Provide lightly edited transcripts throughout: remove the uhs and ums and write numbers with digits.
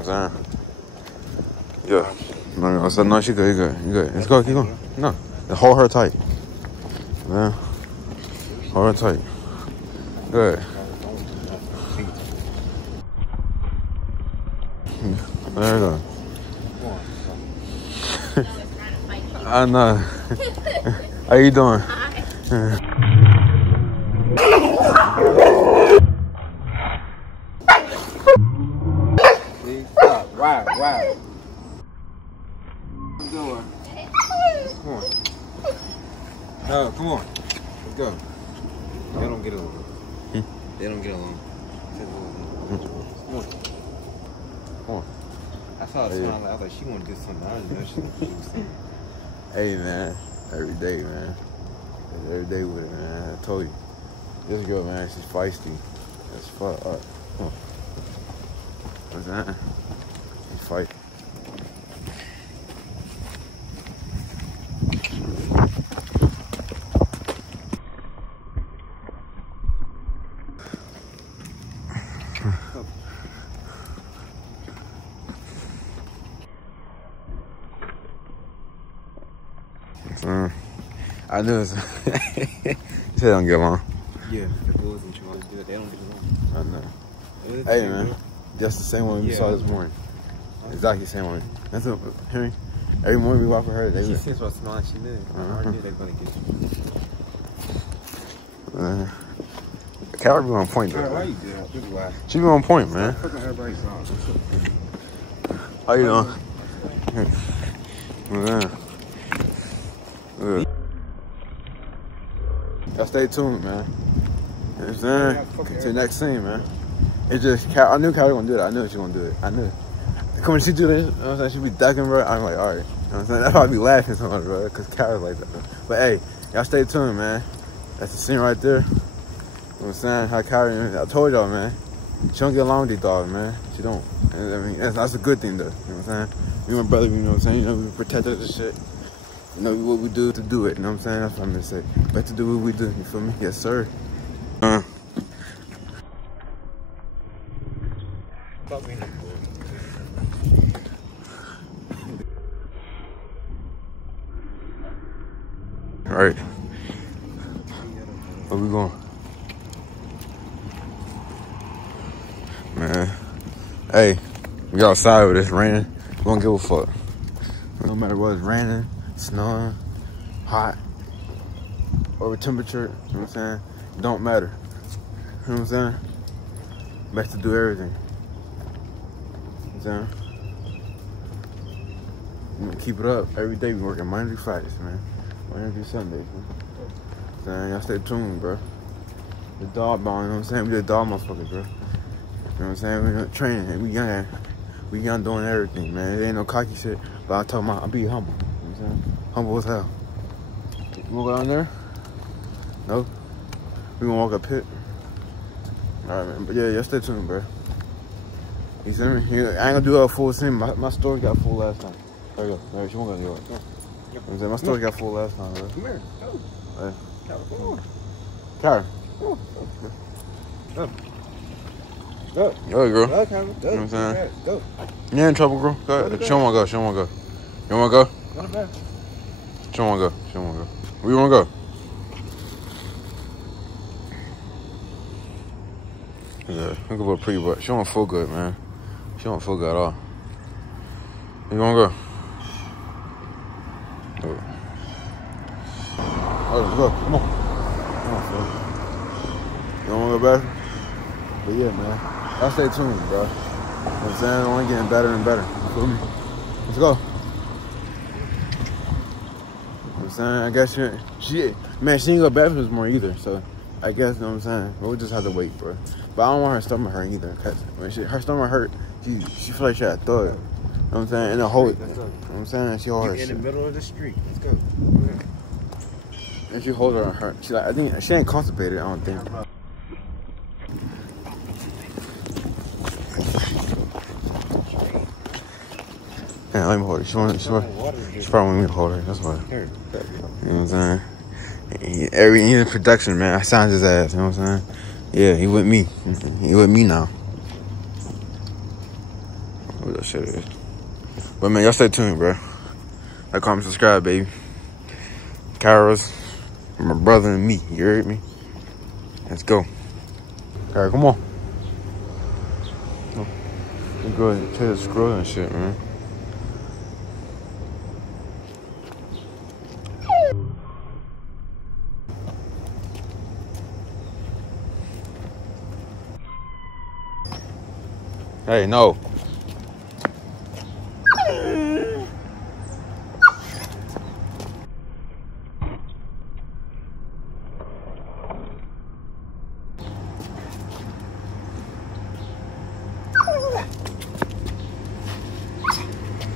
You know what I'm saying? Yeah. No, she good, you good, you good. Let's go, keep going. No, hold her tight. Man. Hold her tight. Good. There we go. I know. How you doing? Wow. What you doing? Come on. No, come on. Let's go. They don't get along. They don't get along. Come on. Come on. I saw her smiling. I was like, she want to do something. I didn't know she was doing something. Hey, man. Every day, man. Every day with it, man. I told you. This girl, man, she's feisty. That's fuck up. What's that? She's feisty. I knew it. You said they don't get along. Yeah, the boys and Charles do it. They don't get along. I know. Hey, man. That's the same one we saw this morning. Exactly the same one. That's what, Henry. Every morning we walk with her. She says what smile she did. I already knew they're going to get you. Kyra be on point, though. Why you do that? This is why. She be on point, man. How you doing? Yeah. Y'all stay tuned, man. You know what I'm saying? To the next scene, man. It's just, I knew Kyra was gonna do it. I knew she was gonna do it. I knew. Come when she do this, you know what I'm saying? She be ducking, bro. I'm like, all right. You know what I'm saying? That's why I be laughing so much, bro. Because Kyra's like that, bro. But hey, y'all stay tuned, man. That's the scene right there. You know what I'm saying? How Kyra, I told y'all, man. She don't get along with these dogs, man. She don't. And, I mean, that's a good thing, though. You know what I'm saying? Me and my brother, you know what I'm saying? You know, we protect her and shit. You know what we do to do it, you know what I'm saying? That's what I'm gonna say. But to do what we do, you feel me? Yes, sir. Alright. Where we going? Man. Hey, we outside with this raining. We don't give a fuck. No matter what, it's raining, snowing, hot, over temperature, you know what I'm saying? It don't matter. You know what I'm saying? Best to do everything. You know what I'm saying? I'm gonna keep it up every day. We working Monday through Fridays, man. Monday through Sundays, man. You know y'all stay tuned, bro. The dog bone, you know what I'm saying? We the dog motherfuckers, bro. You know what I'm saying? We training and we young doing everything, man. It ain't no cocky shit, but I'm talking about, I'm being humble. You know what I'm saying? Humble as hell. You wanna go down there? No? We gonna walk up pit? Alright, man. But yeah, y'all stay tuned, bro. You see me? I ain't gonna do a full scene. My story got full last time. There you go. There, she won't go do it. You know what I'm saying? My story got full last time, bro. Come here. Go. Hey. Come on. Kyra. Go. Go. Go. Go, girl. Go, Kyra. Go. You know what I'm saying? Go. You ain't in trouble, girl. Go ahead. She don't wanna go. She don't wanna go. You wanna go? Go to bed. She don't wanna go. She don't wanna go. Where you wanna go? Yeah, look at little pretty butt. She don't feel good, man. She don't feel good at all. You wanna go? Go. Oh, let's go. Come on. Come on, Phil. You don't wanna go back? But yeah, man. Y'all stay tuned, bro. You know what I'm saying? Only getting better and better. You feel me? Let's go. You know what I'm saying? I guess she ain't go back this morning either, so I guess, you know what I'm saying? But we just have to wait, bro. But I don't want her stomach hurt either, because when her stomach hurt, she feel like she had to throw it. You know what I'm saying? And hold it. You know what I'm saying? She hold her in shit. the middle of the street. Let's go. And she hold her on her. She like, I think she ain't constipated, I don't think. Yeah, let me hold her. She probably want me to hold her. That's why. You know what I'm saying? He in production, man. I signed his ass. You know what I'm saying? Yeah, he with me. He with me now. that shit is. But man, y'all stay tuned, bro. Like, comment, subscribe, baby. KyraGirls, my brother and me. You heard me? Let's go. All right, come on. Let's go ahead and tell the scroll and shit, man. Hey, no.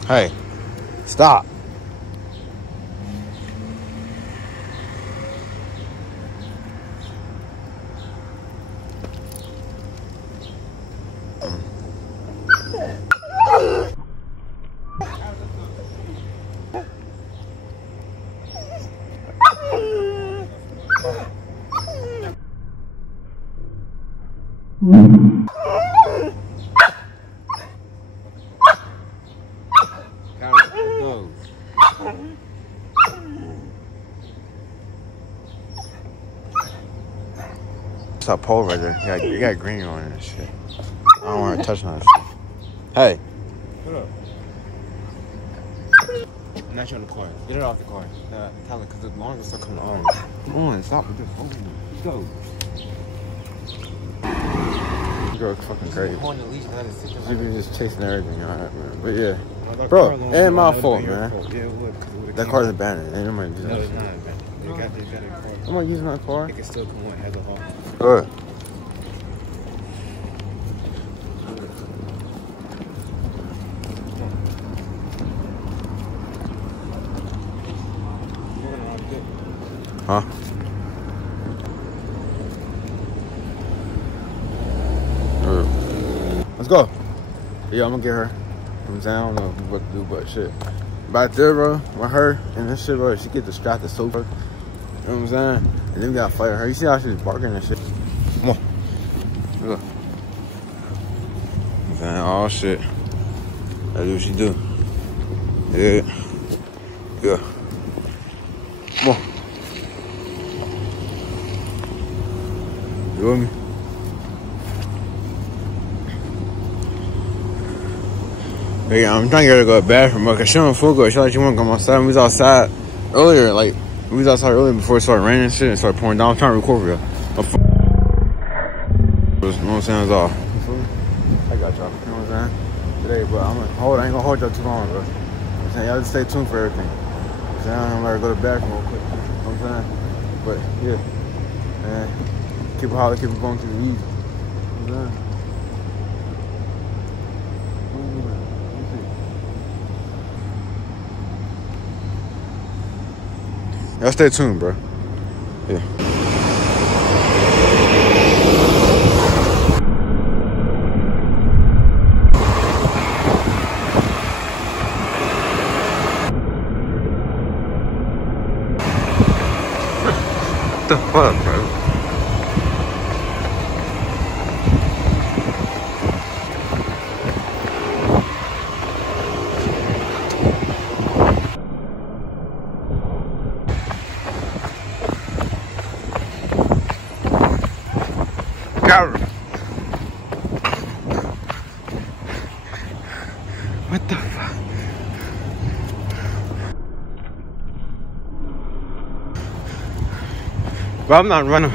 Hey, stop. Go. It's that pole right there. You got green on it and shit. I don't want to touch on that shit. Hey. What up? I'm not trying to car. Get it off the car. Tell it, because the alarm is still coming on. Come on, stop with this. Let's go. You go fucking crazy. On the leash, let it sit there. You be just chasing everything, alright, man. But yeah. Bro, it ain't my fault, man. Yeah, it would. That car's abandoned. Ain't nobody using No, that it's shit. not abandoned. You got a car. I'm not using that car. It can still come on as a haul. Good. Huh? Let's go. Yeah, I'm gonna get her. I'm saying, I don't know what to do, but shit. Back there, bro, with her and this shit, bro, she get distracted so far. You know what I'm saying? And then we gotta fight her. You see how she's barking and shit? Come on. Look. I'm saying, oh shit. That's what she do. Yeah. Yeah. Come on. You with me? Yeah, I'm trying to get her to go to the bathroom, because she don't feel good. She like she want to come outside. We was outside earlier, before it started raining and shit and started pouring down. I'm trying to record for you. You know what I'm saying? It's all. I got y'all. You know what I'm saying? Today, but I ain't gonna hold y'all too long, bro. You know what I'm saying? Y'all just stay tuned for everything. You know what I'm saying? I'm gonna go to the bathroom real quick. You know what I'm saying? But yeah. Man, keep it hollering, keep it going, keep it easy. You know what I'm saying? Y'all stay tuned, bro. Yeah. What the fuck, bro? What the fuck? Bro, I'm not running.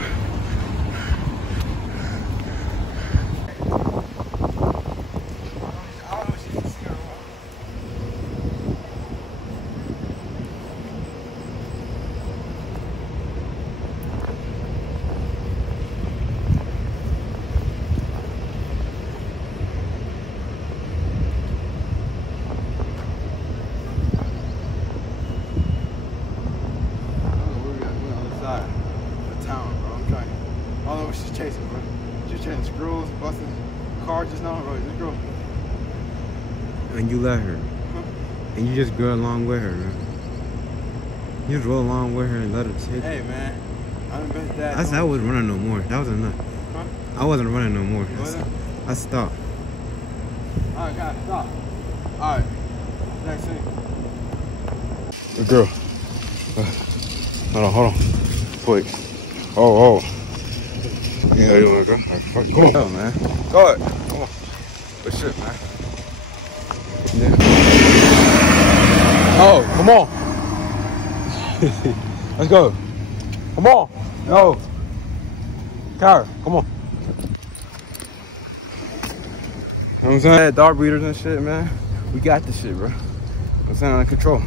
I don't know what she's chasing, bro. She's chasing squirrels, busting car just now, bro. This girl. And you let her. Huh? And you just go along with her, man. You just roll along with her and let her take. Hey, man. I done been that. I wasn't running no more. That was enough. Huh? I wasn't running no more. Wasn't? I stopped. Alright, guys, stop. Alright. Next thing. Good girl. Hold on. Wait. Oh. Yeah, you wanna go? Right, fuck, come on. Go, man. Go ahead. Come on. Good shit, man. Yeah. Oh, come on. Let's go. Come on. No. Kyra, come on. You know what I'm saying? Dog breeders and shit, man. We got this shit, bro. You know what I'm saying? Under control.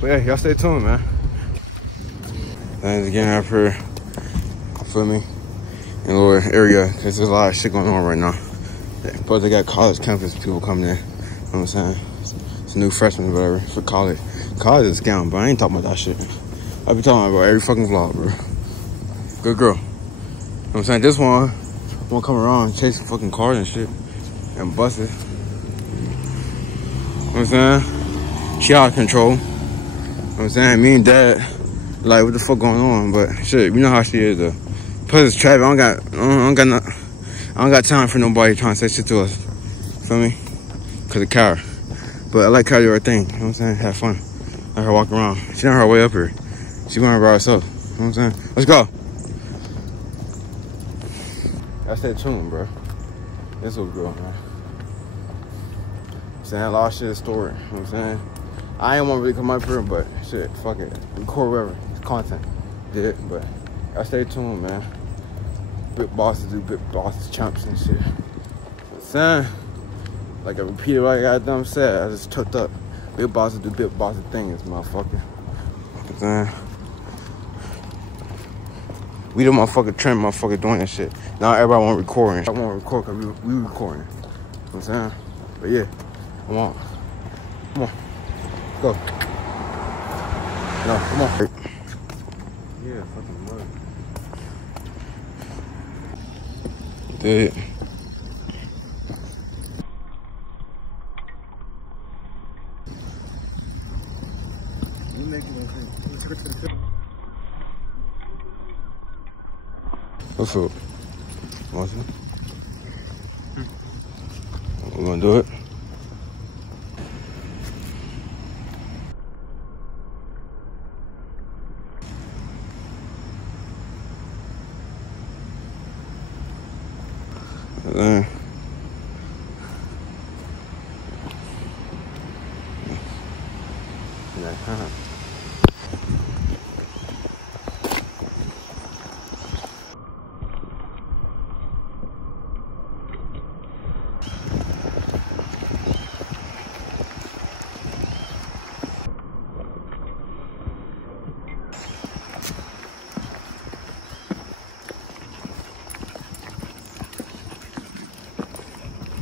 But yeah, y'all stay tuned, man. Things getting up here. Feel me? In the lower area, because there's a lot of shit going on right now. Yeah, plus they got college campus people coming in. You know what I'm saying? It's a new freshman or whatever for college. College is a scam, but I ain't talking about that shit. I be talking about every fucking vlog, bro. Good girl. You know what I'm saying? This one won't come around chasing fucking cars and shit and bust it. You know what I'm saying? She out of control. You know what I'm saying? Me and Dad, like, what the fuck going on? But shit, you know how she is, though. Plus it's traffic. I don't got time for nobody trying to say shit to us. Feel me? Cause of Kyra. But I like Kyra do her thing. You know what I'm saying? Have fun. Let her walk around. She on her way up here. She going by herself. You know what I'm saying? Let's go. I stay tuned, bro. This was good, man. I'm saying a lot of shit is stored. You know what I'm saying? I ain't want to really come up here, but shit, fuck it. Record whatever. It's content. Did it, but I stay tuned, man. Big bosses do big bosses, chumps and shit. You know what I'm saying? Like I repeated what I goddamn said, I just tucked up. Big bosses do big bosses things, motherfucker. You know what I'm saying? We the motherfucker trend, motherfucker doing that shit. Now everybody want recording. I want to record because we recording. You know what I'm saying? But yeah, come on. Go. No, come on. Yeah, fucking mud. Did it. You make it okay. What's up? What's it? We gonna do it?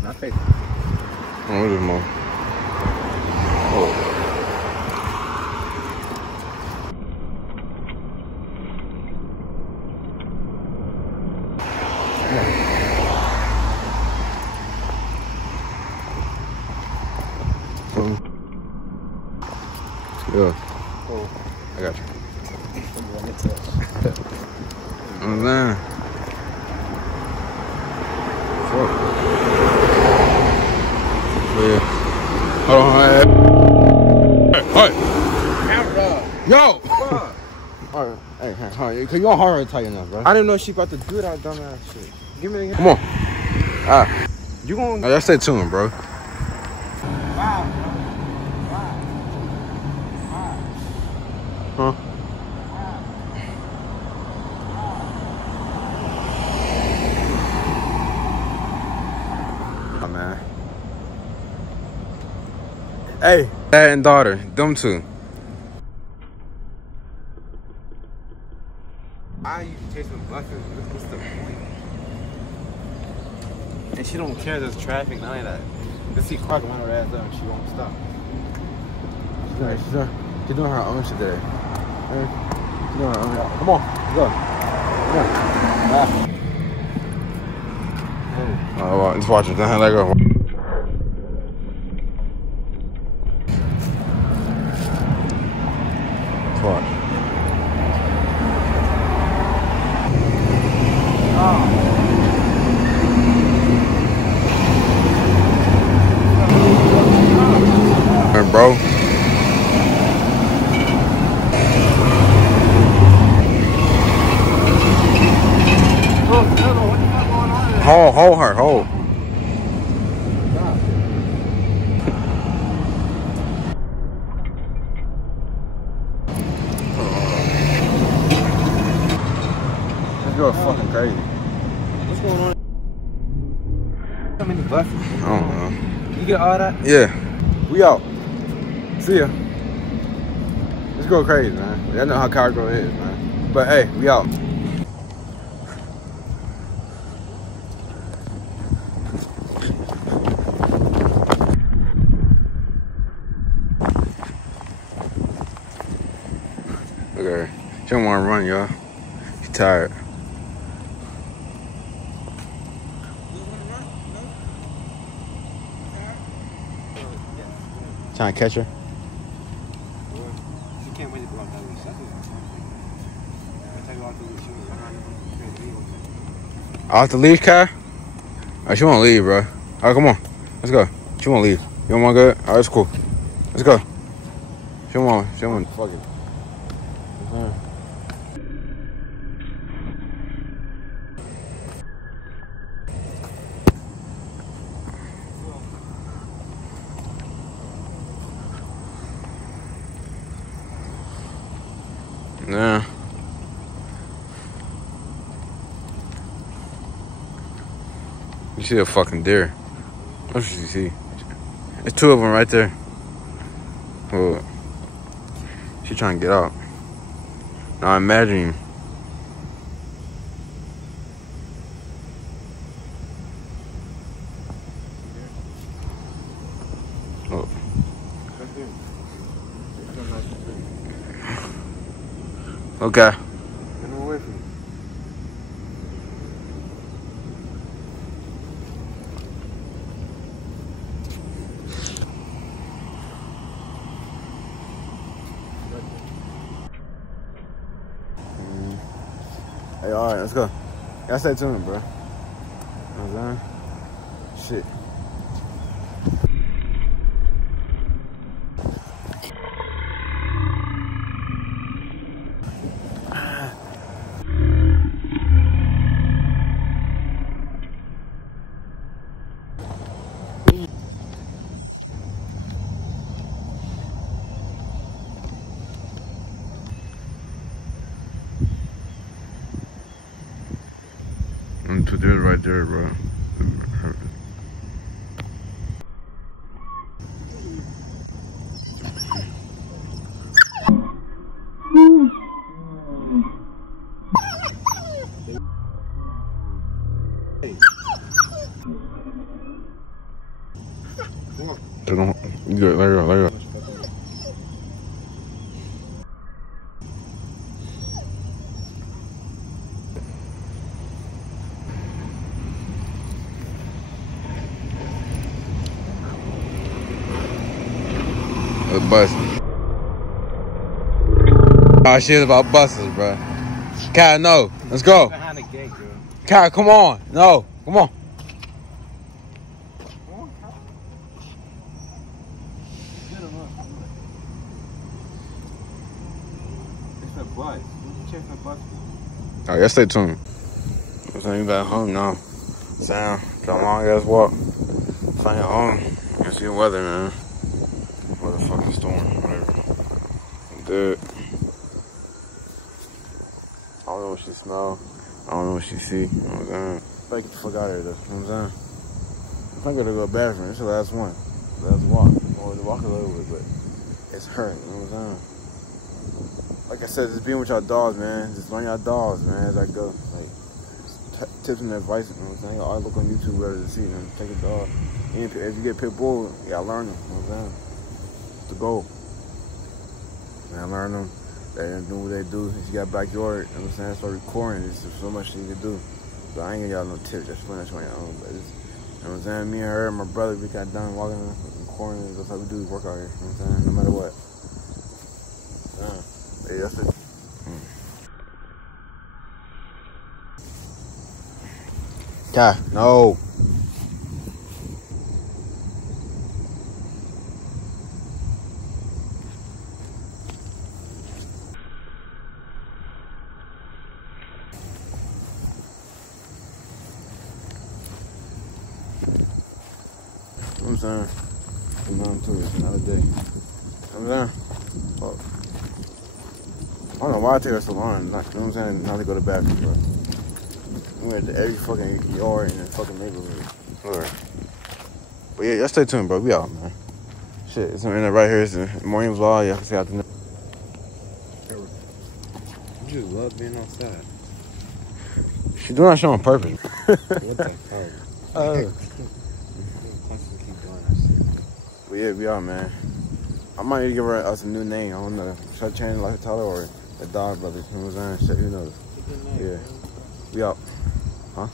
My face. Oh, what is more? Oh. Yeah. Oh. I got you. I'm lying. Fuck. Yeah. Hold on. Hey. Yo. Alright. Hey, cause you on hard tight enough, bro. I didn't know she about to do that dumbass shit. Give me the Come on. Ah. You gonna Y'all stay tuned, bro. Wow, bro. Huh? Oh, man. Hey, dad and daughter, them two. I used to chase some buses. What's the point? And she don't care there's traffic, none of that. Let's see car going her ass up and she won't stop. She's doing her own shit today. She's doing her own. Come on, go. Come on. Oh, well, just watch it. Don't let go. Let's watch. bro. Hold her, hold. This girl fucking crazy. What's going on? How many buses? I don't know. You get all that? Yeah. We out. See ya. This girl crazy, man. Y'all know how KyraGirls is, man. But hey, we out. Look at her. She don't want to run, y'all. She's tired. Trying to catch her. She can't wait to go off that leash. Take her off the leash. Off the leash, Kai? Oh, she won't leave, bro. All right, come on. Let's go. She won't leave. You don't want to go? All right, it's cool. Let's go. She don't want. Fuck it. Nah. You see a fucking deer. What should you see? There's two of them right there. Oh. She trying to get out. Now imagine. Oh. Okay. Get them away from you. Hey, all right, let's go. Y'all stay tuned, bro. You know what I'm saying? Shit. To do it right there, bro. You good, let her go. The bus. Oh, shit about buses, bro. Kai, no. Let's go. Behind the gate, girl. Kai, come on. No, come on. It's a bus. You check the bus. Oh, yeah, stay tuned. I'm saying you back home now. Sam, got a long ass walk. Find your home. You see the weather, man. Motherfucking storm, whatever. Dude. I don't know what she smell. I don't know what she see. You know what I'm saying? Like, get the fuck out of here, though. You know what I'm saying? I'm gonna go to a bathroom. It's the last one. Last walk. Or the walk a little bit, but it's her. You know what I'm saying? Like I said, just being with y'all dogs, man. Just learn y'all dogs, man, as I go. Like, tips and advice, you know what I'm saying? I look on YouTube where to see, man. Take a dog. If you get pit bull, you gotta learn them, you know what I'm saying? It's the goal. And I learn them. They do what they do. If you got backyard, you know what I'm saying? Start recording. There's so much you can do. But I ain't giving y'all no tips. Just put that on your own. But it's, you know what I'm saying? Me and her and my brother, we got done walking in the corner. That's how we do work out here. You know what I'm saying? No matter what. Yeah, that's it. Kai, no. I'm saying? We're going to it another day. You know what I'm saying? Fuck. I don't know why it takes us so long. Like, you know what I'm saying? Not to go to the bathroom, but we went to every fucking yard in the fucking neighborhood. Alright. But yeah, y'all stay tuned, bro. We out, man. Shit, it's right here. It's the morning vlog. Y'all can see afternoon. You just love being outside. She doing that shit on purpose. What the hell? But yeah, we out, man. I might need to give us a new name. I don't know. Should I change LifeOfTyler or the Dog Brothers? You know what I'm saying? Shit, who knows? Yeah. We out. Huh?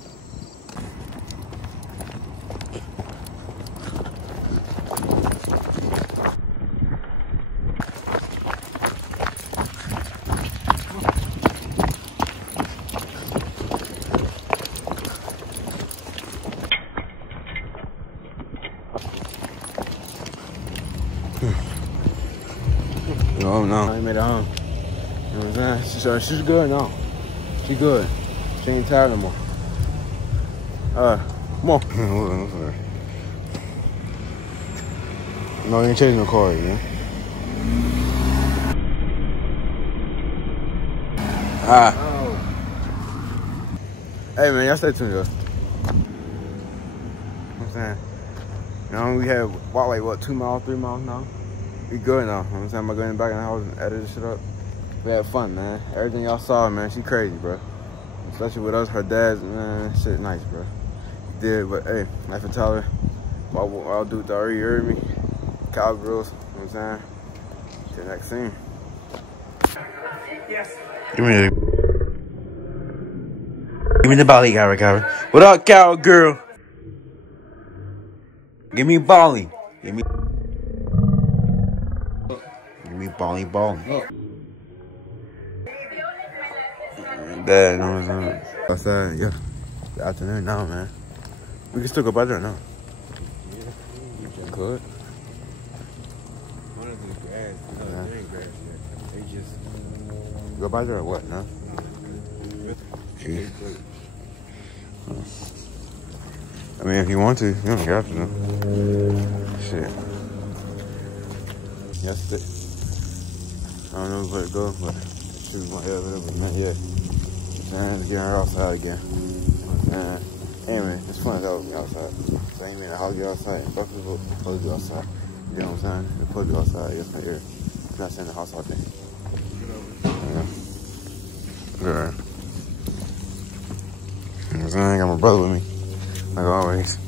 No, no. I ain't made it home. You know what I'm saying? She's good now. She good. She ain't tired no more. Come on. No, you ain't chasing no car, you know? Hey, man, y'all stay tuned, though. You know what I'm saying? You know, we have walked like, what, 2 miles, 3 miles now? We good now. You know what I'm saying? I'm going back in the house and edit this shit up. We had fun, man. Everything y'all saw, man, she crazy, bro. Especially with us, her dad's, man, shit nice, bro. Did, but hey, LifeOfTyler, WildudeTyree, you heard me? KyraGirls, you know what I'm saying? Till next scene. Yes. Give me the Bali, Kyra. What up, cowgirl? Give me Bali. Give me Bali. Dad, you know what I'm saying? Outside, yeah. The afternoon now, man. We can still go by there now. Good. One of the grass. No, there ain't grass there. They just Go by there or what, no? Okay. I mean, if you want to, you don't have to, no. Shit. Yesterday. I don't know where to go, but she was my head, but not yet. Man, getting her outside again. Hey, man, it's fun though, be outside. So I ain't mean how to get outside. Fuck people, supposed to be outside. You know what I'm saying? They're supposed to be outside, yes, my ear. I'm not saying the house all day. Yeah. Alright. You know what I'm saying? I got my brother with me. Like always.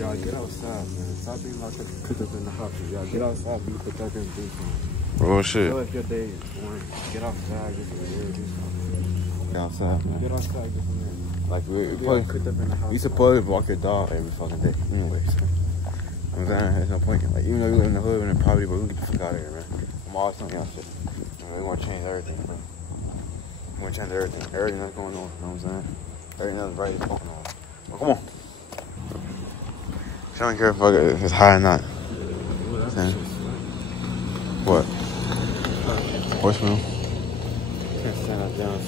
Y'all get outside, man. Stop being like cooked up in the house. Y'all get outside, be productive and do something. Oh shit. So if your day is boring, get outside, get some air, do something. Get outside, man. Get outside, get some air. Like Y'all cooked up in the house. you supposed to walk your dog every fucking day. Anyways. I'm saying there's no point. Like even though you live in the hood and the poverty, but we get the fuck out of here, man. I'm always telling y'all shit. We want to change everything, bro. We want to change everything. Everything that's going on, you know what I'm saying? Everything that's right is going on. Well, come on. She don't care if it's high or not. What? Horseman?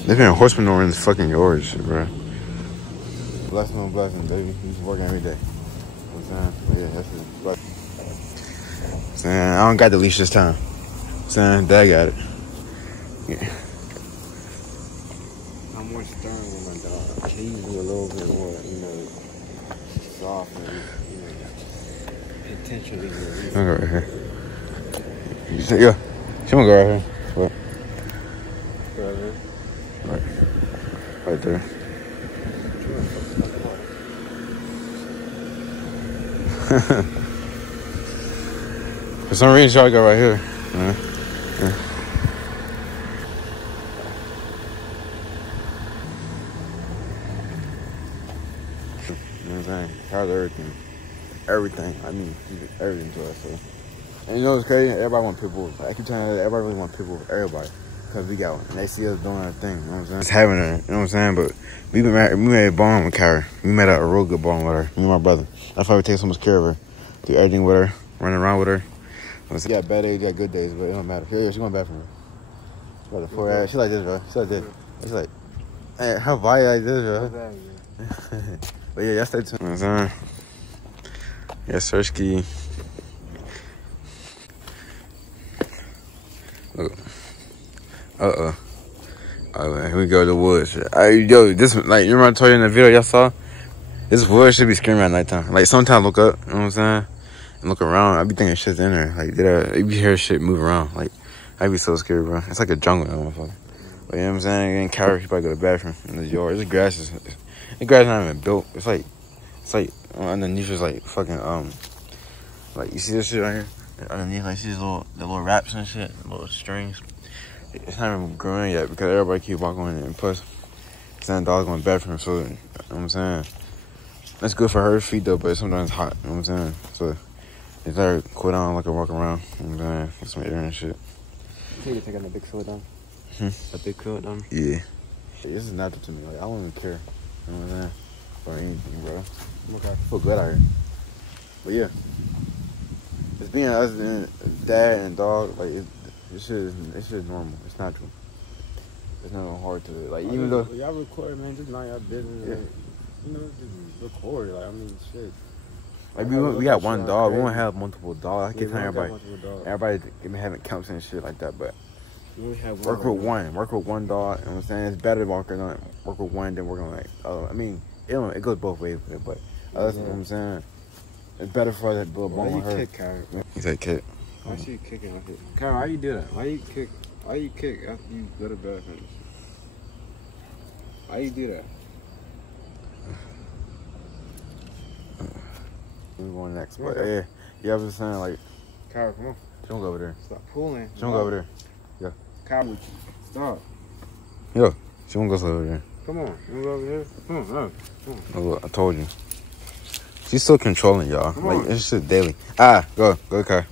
There's been a horseman over in this fucking yard shit, bro. Blessing on blessing, baby. He's working every day. You know what I'm saying? Yeah, that's it. Blessing. Saying I don't got the leash this time. Saying Dad got it. Yeah. I'm more stern with my dog. He's a little bit more, you know, soft and, you know, intentionally. I'm gonna go right here. You say, yeah. She wanna go right here. Well, right there. For some reason, y'all go right here. Yeah. You know what I'm saying? How's everything? Everything. I mean, everything to us. So. And you know what's crazy? Everybody want people. I keep telling you, everybody really want people with everybody. Because we got one. And they see us doing our thing. You know what I'm saying? Just having her. You know what I'm saying? But we made a bond with Kyra. We made a real good bond with her. Me and my brother. That's why we take so much care of her. Do everything with her. Running around with her. She got bad days, got good days, but it don't matter. Yeah, she's going back for me. She's got a four ass. She like this, bro. She like this. It's like, hey, her body like this, bro. But yeah, y'all stay tuned. You know what I'm saying? Yes, sir, ski. Oh, man, here we go to the woods. Yo, this, like, you remember I told you in the video y'all saw? This wood should be screaming at nighttime. Like, sometimes look up, you know what I'm saying? And look around. I be thinking shit's in there. Like, you be hearing shit move around. Like, I be so scared, bro. It's like a jungle, that motherfucker. But, you know what I'm saying? In Kyra, you probably go to the bathroom in the yard. The grass is not even built. It's like underneath is like fucking, like, you see this shit right here? Underneath, like, see these the little wraps and shit, little strings. It's not even growing yet because everybody keep walking in it. And plus, saying dog's going to the bathroom, so, you know what I'm saying? That's good for her feet, though, but sometimes it's hot, you know what I'm saying? So, it's better to cool down, like a walk around, you know what I'm saying? Get some air and shit. You think you're taking a big cool down? A big cool down? Yeah. This is natural to me. Like, I don't even care, you know what I'm saying? Or anything, bro. Okay. I feel good out here. But, yeah. It's being us and dad and dog, like, this shit is normal. It's natural. There's nothing hard to it. Like, even though y'all record, man, just mind y'all business. Yeah. Like, you know, just record. Like, I mean, shit. Like, we got one dog. We won't have multiple dogs. I keep telling everybody everybody having counts and shit like that. But we only have work with one dog. You know what I'm saying? It's better to work with one than working like. I mean, it goes both ways with it. But you know what I'm saying? It's better for that little bone with her. Why you kick, Kyra? You say kick. Why she kicking like it? Kyra, why you do that? Why you kick after you go to bed? Why you do that? We're going next. But yeah, I was saying, like, Kyra, come on. She don't go over there. Stop pulling. She don't go over there. Yeah. Kyra, stop. Yo, she won't go over there. Come on. You wanna go over here? Come on. Oh, look, I told you. She's still controlling y'all. Like, it's shit daily. Go, Kai.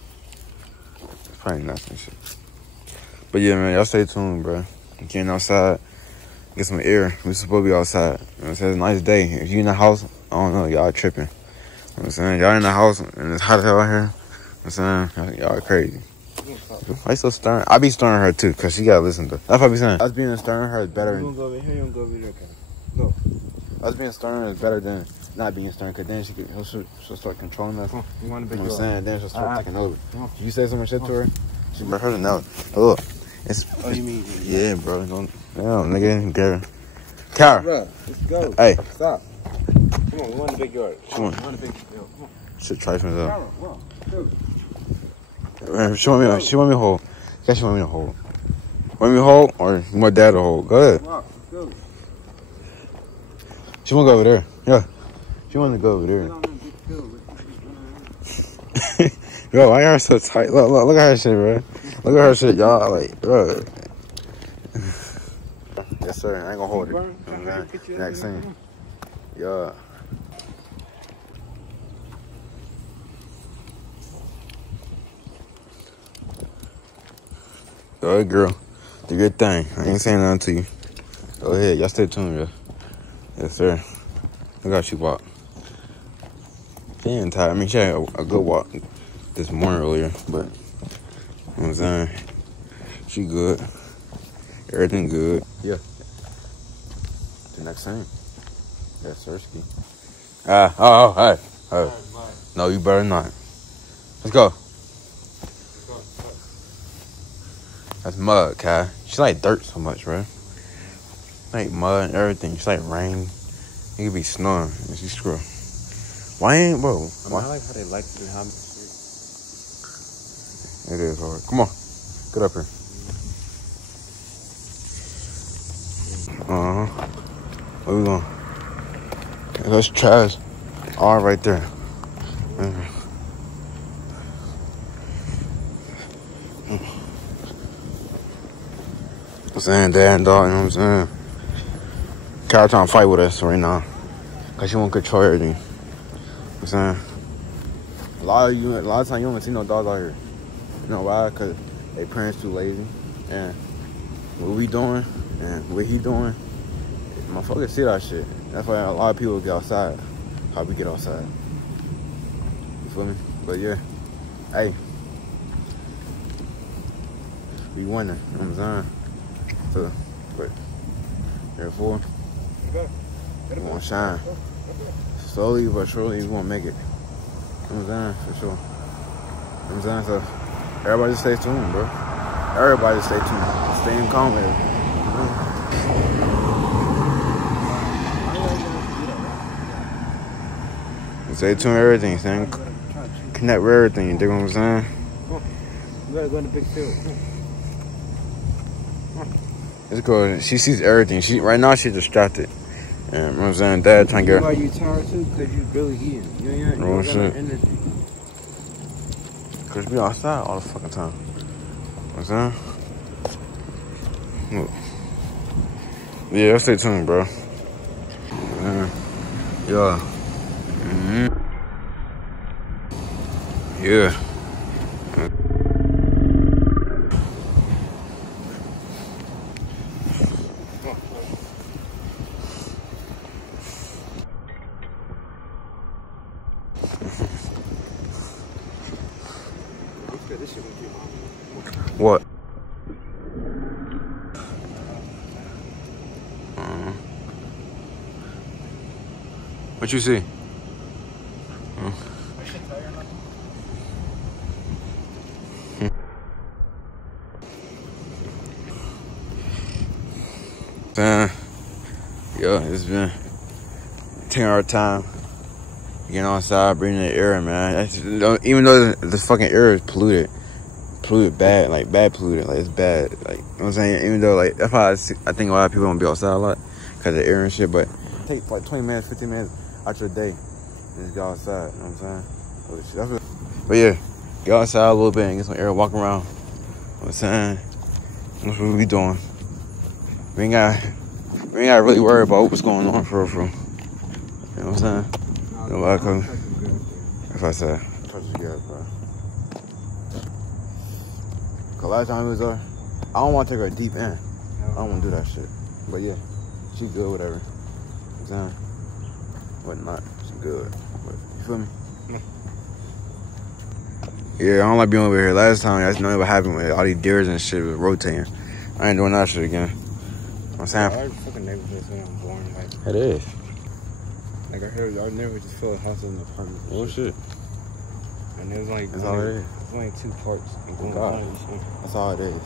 It's probably nuts and shit. But yeah, man, y'all stay tuned, bro. Getting outside, get some air. We supposed to be outside. You know what I'm saying? It's a nice day. If you in the house, I don't know, y'all tripping. You know what I'm saying? Y'all in the house and it's hot as hell out here. You know what I'm saying? Y'all crazy. Why you so stern? I be stern her too, cause she gotta listen to. That's what I be saying. Us being stern her is better. You don't go over here, you don't go over there, Go. Us being stern is better than not being stern, cause then she'll start controlling us. You want to be what I'm saying? Then she'll start taking over. If you say so much shit to her, she better her to know. Look, you mean? Yeah, bro. Don't, nigga, Gary. Kyra. Bro, let's go. Hey. Stop. Come on, we want the big yard. Come on. We want the big yard. Come on. Shit, try something up. Kyra, come on. Dude. She want me to hold. Guess she want me to hold. Want me to hold or you want dad to hold? Go ahead. Come on, go. She want to go over there. Yeah. She want to go over there. Yo, why are so tight? Look at her shit, bro. Look at her shit, y'all. Like, bro. Yes, sir. I ain't gonna hold her. Next thing. Yeah. Go ahead, girl. Do your thing. I ain't saying nothing to you. Go ahead. Y'all stay tuned, yo. Yes, sir. Look how she walk. She ain't tired. I mean, she had a good walk this morning earlier, but you know what I'm saying? She good. Everything good. Yeah. The next thing. Yes, sirski. Hey. No, you better not. Let's go. That's mud, Kai. She like dirt so much, bro. Like mud and everything. She like rain. It could be snowing and she screw. Why ain't, bro? Why? I like how they like to have it is hard. Come on. Get up here. Where we going? That's trash. All right there. I'm saying, dad and dog, you know what I'm saying? Kyra trying to fight with us right now. Cause she won't control everything. You know what I'm saying? A lot of times you don't see no dogs out here. You know why? Cause they parents too lazy. And what we doing and what he doing, motherfuckers see that shit. That's why a lot of people get outside. How we get outside. You feel me? But yeah. Hey. We winning. You know what I'm saying? So, but therefore, we gonna shine. Slowly but surely, we gonna make it. You know what You know what I'm saying? For sure. You know what I'm saying? So, everybody just stay tuned, bro. Everybody just stay tuned. Stay in comment. Stay tuned with everything, son. Connect with everything, you dig what I'm saying? You gotta go in the big field. It's cool. She sees everything. Right now she's distracted. And, you know what I'm saying? Dad trying to get her. Why you tired too? Because you really eating. You ain't got shit. energy. Cause we outside all the fucking time. You know what I'm saying? Look. Yeah, stay tuned, bro. Yeah. Yeah. What? What you see? Yeah, it's been taking our time getting outside, breathing the air, man. Even though the fucking air is polluted bad, like bad polluted, like it's bad, like, you know what I'm saying? Even though, like, that's why I think a lot of people don't be outside a lot because of the air and shit, but take like 20 minutes, 15 minutes out your day and just go outside, you know what I'm saying? But yeah, go outside a little bit and get some air, walk around, you know what I'm saying? That's what we doing. We ain't gotta really worry about what's going on for real. You know what I'm saying? If I said, touch is good, bro. Cause last time we was there, I don't want to take her deep in. I don't want to do that shit. But yeah, she good, whatever. You know what I'm saying? But not, she good. But, you feel me? Yeah, I don't like being over here. Last time, I know what happened with all these deers and shit was rotating. I ain't doing that shit again. You know what I'm saying? Our fucking neighborhood's when I'm born, like. It is. Like, I heard our neighborhood just filled houses in the apartment. Oh shit. And it was like, that's all it is. It's only 2 parts. And going God. on each one. That's all it is.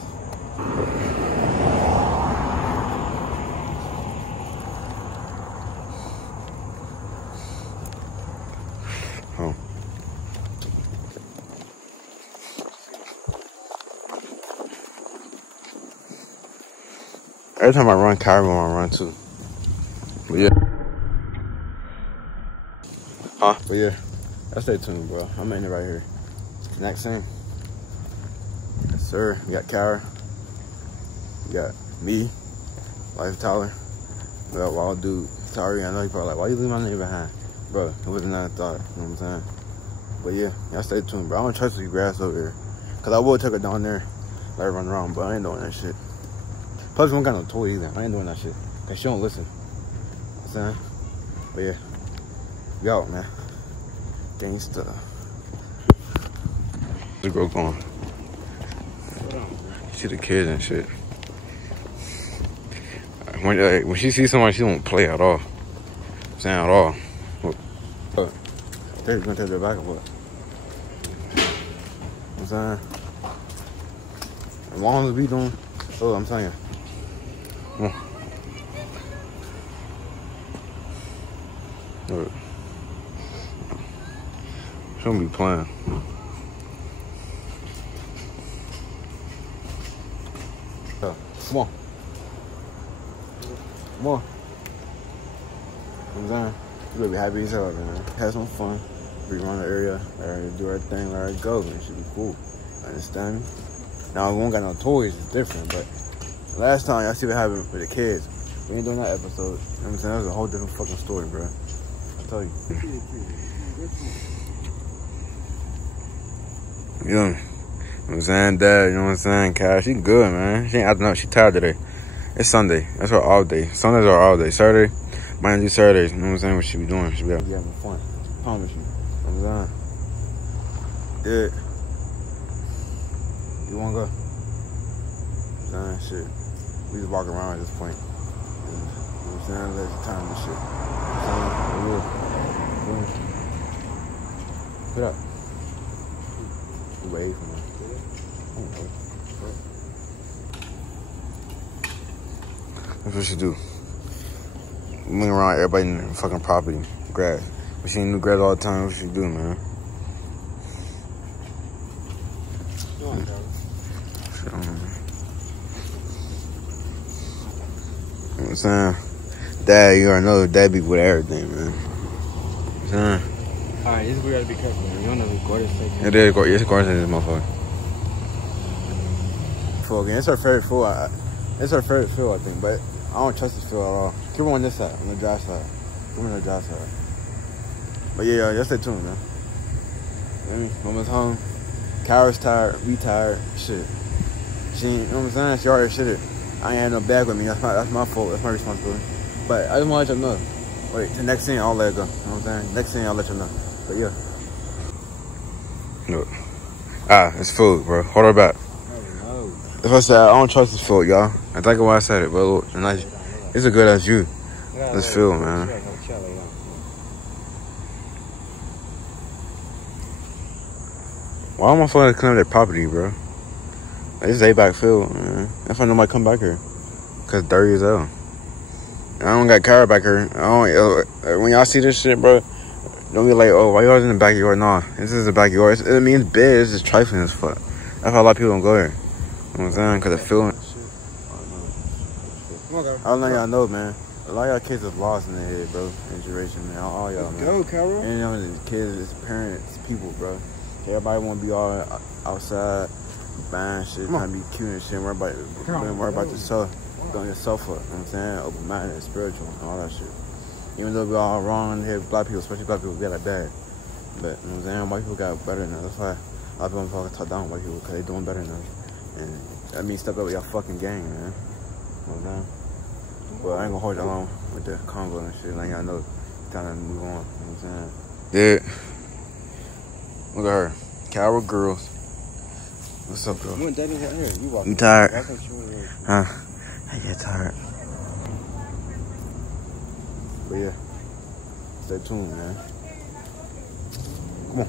Oh. Every time I run, Kyra will run too. But yeah. Huh? But yeah, let's stay tuned, bro. I'm in it right here. Next thing. Yes, sir. We got Kyra. We got me, LifeOfTyler. We got WildudeTyree. I know you probably like, why you leave my name behind? Bro, it wasn't that thought. You know what I'm saying? But yeah, y'all stay tuned, bro. I'm gonna try to see grass over here. Cause I will take her down there, let her run around, but I ain't doing that shit. Plus, we don't got no toy either. I ain't doing that shit. Cause she don't listen. You know what I'm saying? But yeah. We out, man. Gangsta. The girl going. You see the kids and shit. When she sees somebody, she don't play at all. I'm saying at all. What? They're gonna take their back or what? You know what I'm saying? As long as we doing, oh, I'm saying. Come on. Look. She don't be playing. Come on. Come on. You know what I'm saying? You better be happy as hell, man. Have some fun. We run the area, let her do her thing, let her go, man. It should be cool. Understand me? Now, we won't got no toys, it's different, but last time, y'all see what happened with the kids. We ain't doing that episode. You know what I'm saying? That was a whole different fucking story, bro. I'll tell you. You know what I'm saying? Dad, you know what I'm saying? Cash, she good, man. She ain't acting up. She tired today. It's Sunday. That's her off day. Sundays are all day. Saturday, might do Saturdays. You know what I'm saying? What she be doing? She be having fun. I promise you. You know what I'm saying? Yeah. You wanna go? You know what I'm saying? Shit. We just walk around at this point. You know what I'm saying? Let the time and shit. You know what I'm saying? Get up. Away from me. That's what you do. Moving around everybody in the fucking property. Grass. We see new grass all the time. What you do, man? Come on, bro. You know what I'm saying? Dad, you already know Dad be with everything, man. You know what I'm saying? Alright, this is where we gotta be careful, man. You don't know the Gordon section. It is, it's Gordon in this motherfucker. Full again. It's our favorite field. It's our favorite field, I think, but I don't trust this field at all. Keep her on this side, on the dry side. Keep her on the dry side. But yeah, just stay tuned, man. You know what I mean? Mama's home. Kyra's tired. We tired. Shit. She ain't, you know what I'm saying? She already shitted. I ain't had no bag with me. That's my fault. That's my responsibility. But I just want to let y'all know. Wait, the next thing I'll let it go. You know what I'm saying? Next thing I'll let you know. But yeah. Look. It's food, bro. Hold her back. That's what I said. I don't trust this food, y'all. I think why I said it, but look, it's a good as you. This field, man. Why am I fucking cleaning their property, bro? Like, this is a back field, man. That's why nobody come back here. Cause dirty as hell. I don't got Kyra back here. When y'all see this shit, bro, don't be like, oh, why y'all in the backyard? Nah, this is the backyard. It means big. It's just trifling as fuck. That's why a lot of people don't go here. You know what I'm saying? Cause the feeling. I don't know y'all know, man. A lot of y'all kids is lost in their head, bro. In generation, man. All y'all, man. Go, Kyra. And you know, the kids, it's parents, people, bro. Everybody want to be all outside, buying shit, trying to be cute and shit. Worry about yourself, doing yourself up. You know what I'm saying? Open-minded and spiritual and all that shit. Even though we all wrong here, black people, especially black people, get like bad. But, you know what I'm saying? White people got better than us. That's why a lot of people don't talk down white people, because they doing better than us. And that means step up with your fucking gang, man. You know what I'm saying? But I ain't gonna hold you along with the convo and shit. Like, y'all know, time to move on. You know what I'm saying? Yeah. Look at her. KyraGirls. What's up, girl? You tired? Huh? I get tired. But yeah. Stay tuned, man. Come on.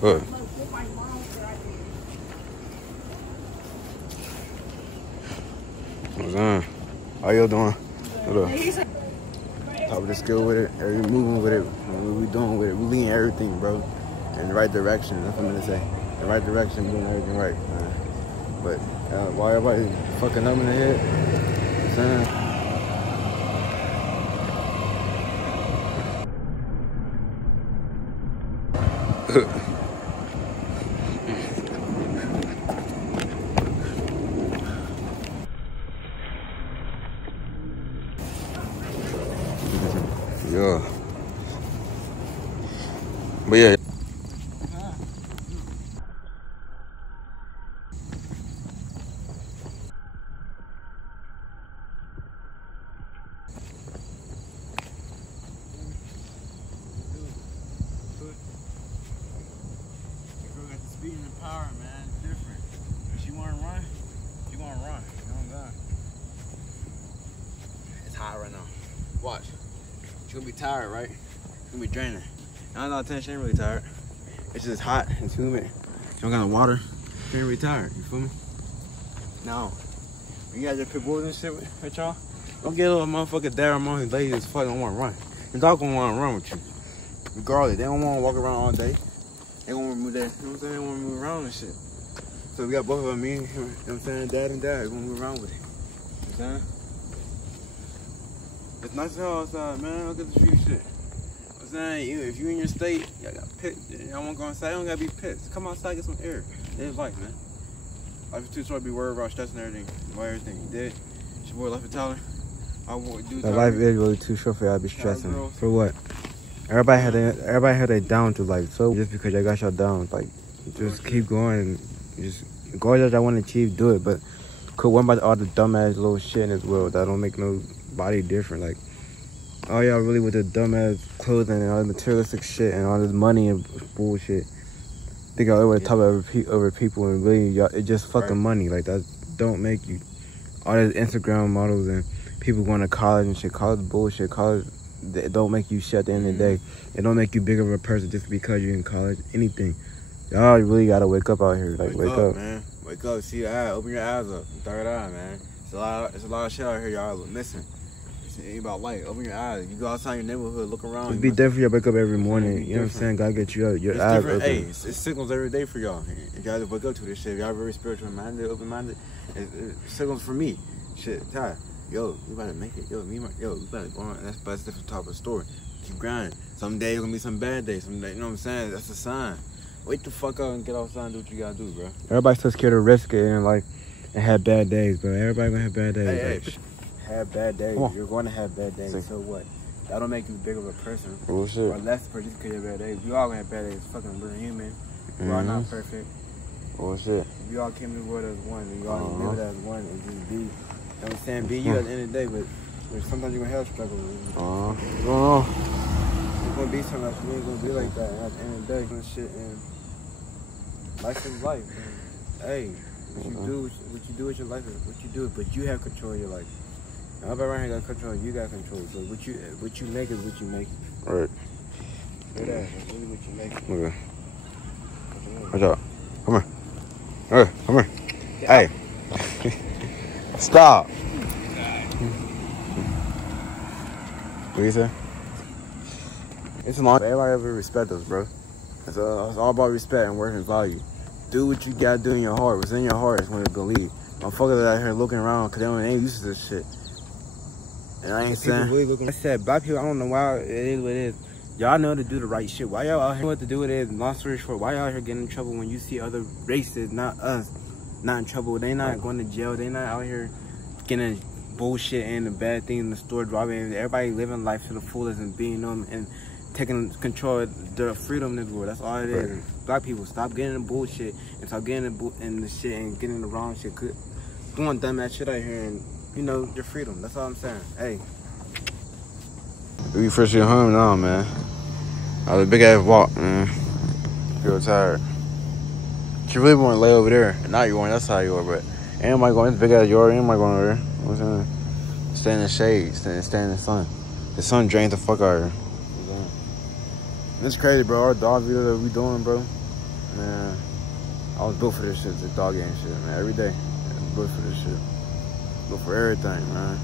Good. What's on? How y'all doing? What up? Top of the skill with it. Every moving with it. What we doing with it. We leading everything, bro. In the right direction. That's what I'm gonna say. The right direction, doing everything right, man. But why everybody fucking up in the head? You know what I'm saying? Yeah. But yeah. Power, man. It's different. If she wanna run, she gonna run. You know what I'm saying? It's hot right now. Watch. She's gonna be tired, right? She's gonna be draining. 9 out of 10, she ain't really tired. It's just hot, it's humid. She don't got no water. She ain't really tired, you feel me? Now, when you guys just pick bulls and shit with y'all, don't get a little motherfucker dad mom who's lazy as fuck don't wanna run. The dog gonna wanna run with you. Regardless, they don't wanna walk around all day. They want to move that, you know what I'm saying? They want to move around and shit. So we got both of them, me, you know what I'm saying? Dad and dad, we want to move around with it. You know what I'm saying? It's nice as hell outside, man. Look at the tree shit. You know what I'm saying? If you in your state, y'all got pit. Y'all want to go inside, you don't got to be pissed. Come outside, get some air. Live life, man. Life is too short to be worried about stressing everything. About everything. You did? It's your boy, LifeOfTyler. Life is really too short for y'all to be stressing. For what? Everybody had their down to life. So just because y'all got y'all down, like, just keep going and just go that y'all want to achieve, do it. But quit worrying about all the dumbass little shit in this world that don't make nobody different. Like, all y'all really with the dumbass clothing and all the materialistic shit and all this money and bullshit. Think y'all over the top of over people and really y'all, it's just fucking money. Like, that don't make you. All these Instagram models and people going to college and shit. College bullshit. College, it don't make you shit at the end of the day. It don't make you bigger of a person just because you're in college. Anything. Y'all really gotta wake up out here. Like, wake up, man. Wake up, see your eye. Open your eyes up. Third eye, man. It's a lot of shit out here y'all missing. It ain't about light. Open your eyes. You go outside your neighborhood, look around. It'd be different for you to wake up every morning. You know what I'm saying? Gotta get you up. Your eyes open. Hey, it's signals every day for y'all. If y'all wake up to this shit, if y'all very spiritual minded, open minded, it's signals for me. Shit, Ty. Yo, we about to make it. Yo, we about to go on. That's a different type of story. Keep grinding. Some days gonna be some bad days. Some day, you know what I'm saying? That's a sign. Wake the fuck up and get outside and do what you gotta do, bro. Everybody's so scared to risk it in life and have bad days, bro. Everybody gonna have bad days. Hey, have bad days. You're going to have bad days. So what? That don't make you big of a person. Bullshit. Or less person just because you have bad days. We all gonna have bad days. Fucking, we're human. We're all not perfect. Bullshit. We all came to the world as one. And we all live as one. And just be, you know what I'm saying? Be you at the end of the day, but sometimes you're gonna have struggle. There's gonna be something else. You ain't gonna be like that. And at the end of the day, and shit. And life is life. And, hey, what you do with your life is what you do. But you have control of your life. Nobody around here got control. You got control. So what you make is what you make. Right. That's really what you make. Okay. Watch out. Come here. Hey, come here. Hey. Stop. What you say? It's long. Everybody ever respect us, bro. It's all about respect and work and value. Do what you gotta do in your heart. What's in your heart is when you believe. Motherfuckers out here looking around because they ain't used to this shit. And I ain't saying. Really I said, black people, I don't know why it is what it is. Y'all know to do the right shit. Why y'all out here what to do it is? Long story short, why y'all out here getting in trouble when you see other races, not us, not in trouble? They not going to jail. They not out here getting bullshit and the bad thing in the store driving. Everybody living life to the fullest and being them and taking control of their freedom in this world. That's all it is. Black people, stop getting in bullshit and stop getting in the shit and getting the wrong shit. Doing dumbass shit out here and, you know, your freedom. That's all I'm saying. Hey. We first get home now, man. I was a big ass walk, man. Feel tired. You really want to lay over there. Not you want, that's how you are, but ain't nobody going, it's big ass yard, ain't nobody going over there. You know what I'm saying? Stay in the shade, stay in the sun. The sun drains the fuck out of here. It's crazy, bro. Our dog video that we doing, bro. Man, I was built for this shit, the dog and shit, man. Every day. I was built for this shit. Built for everything, man.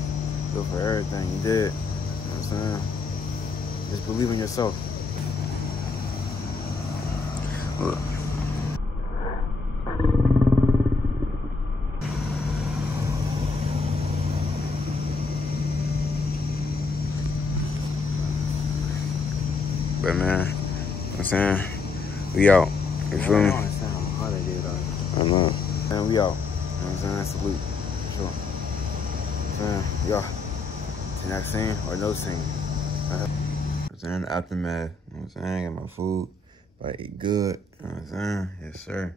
Built for everything. You did. You know what I'm saying? Just believe in yourself. Look. But man, you know what I'm saying? We out. You feel me? I know. Man, we out. You know what I'm saying? Salute. Sure. Man, we out. To next scene or no scene. I'm saying, aftermath. You know what I'm saying? I got my food. But I eat good. You know what I'm saying? Yes, sir.